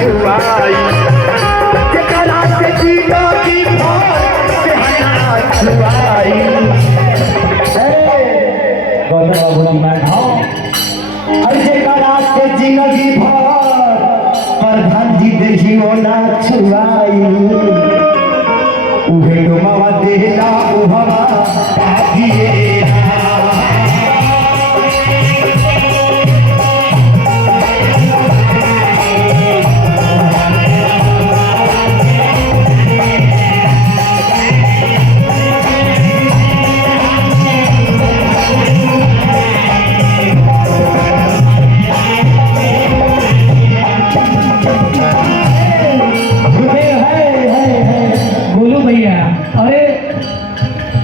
छुआई जकरा से जीना की भर कहना छुआई जकरा से जिंदगी भर प्रधान जी देखियो ना छुआई उहे डोमावा देला उहवा भागिए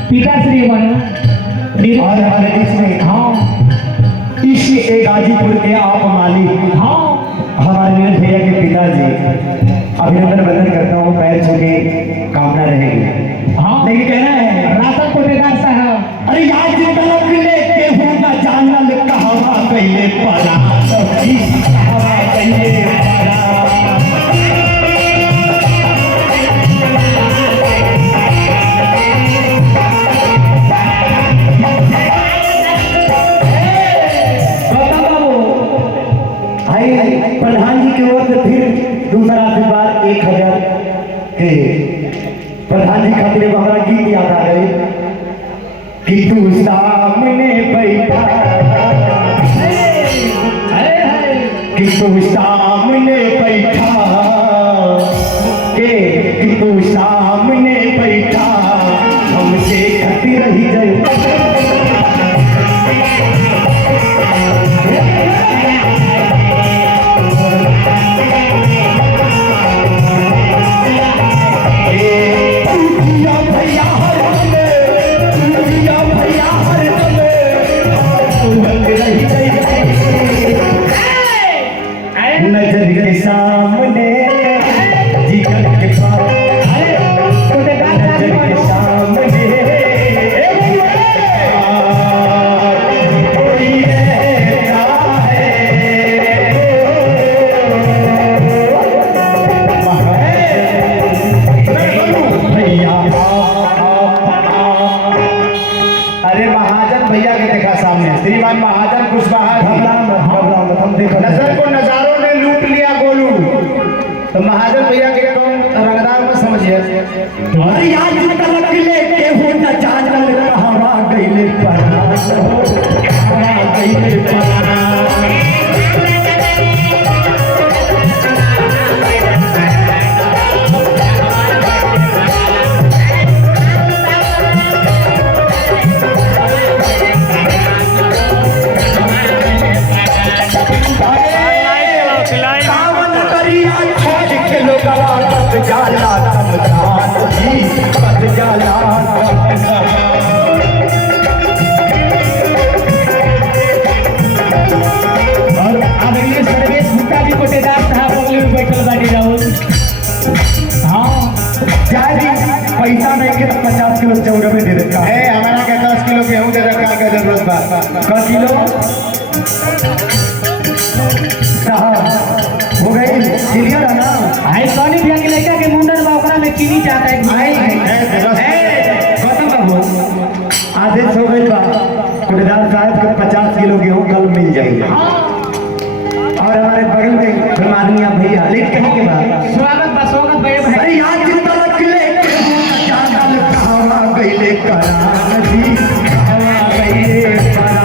पिताश्री और इसमें हाँ इसी एक गाजीपुर के आप मालिक हाँ हमारे नीरज भैया के पिताजी अभिनंदन वंदन करता हूँ पैर छू के कामना रहेगी हाँ लेकिन कहना है राशन कोटेदार साहब अरे आज तलक लेके हूँ ना जानल कहवा कैले पड़ा कहवा कैले पड़ा प्रधान जी की ओर से फिर दूसरा आशीर्वाद 1000 के प्रधान जी खातिर हमारा गीत याद आ गई कि तू सामने बैठा कि तू सामने बैठा कि तू सामने बैठा हमसे खती रही जाए नजर के सामने जिगर के पास नजर के सामने कोई रहता है भैया अरे महाजन भैया के देखा सामने श्रीमान महाजन कुशवाहा नजर को नजारों ने लूट लिया गोलू तो महाजन भैया के कौन रंगदार में समझिए अरे आज तलक लेके हो न जानल कहवा गइले पड़ा कहवा गइले पड़ा जाला तमदान जी कद जाला और अब ये सर्वेश गुप्ता जी कोटेदार साहब बगल में बैठल बाड़ी राहुल हाँ जाए पैसा नहीं के तो 50 किलो चावल में दे देता है हमारा के 10 किलो गेहूं दे देता का जरूरत बा का किलो हो गई क्लियर है ना आई सोनी भैया के लड़का के मुंडन में ओकरा में चीनी चाहता है खत्म बाबू आदेश हो गई बा कोटेदार साहब को 50 किलो गेहूं कल मिल जाएगा और हमारे बगल में फिल्मानिया भैया लेट कहीं के बाद स्वागत भाई अरे आज तलक लेके जानल कहवा गइले करा जी कहवा गइले करा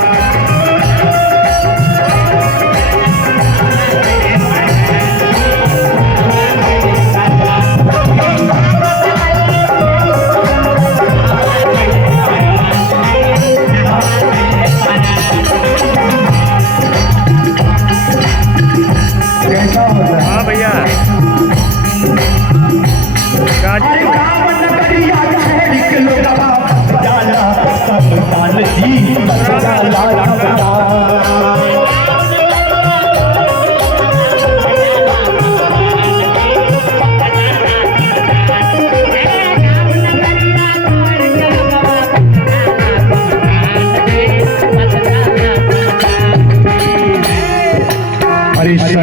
हाँ भैया अरे कावन करिया है निकलो बाबा जाला सब कान जी जाला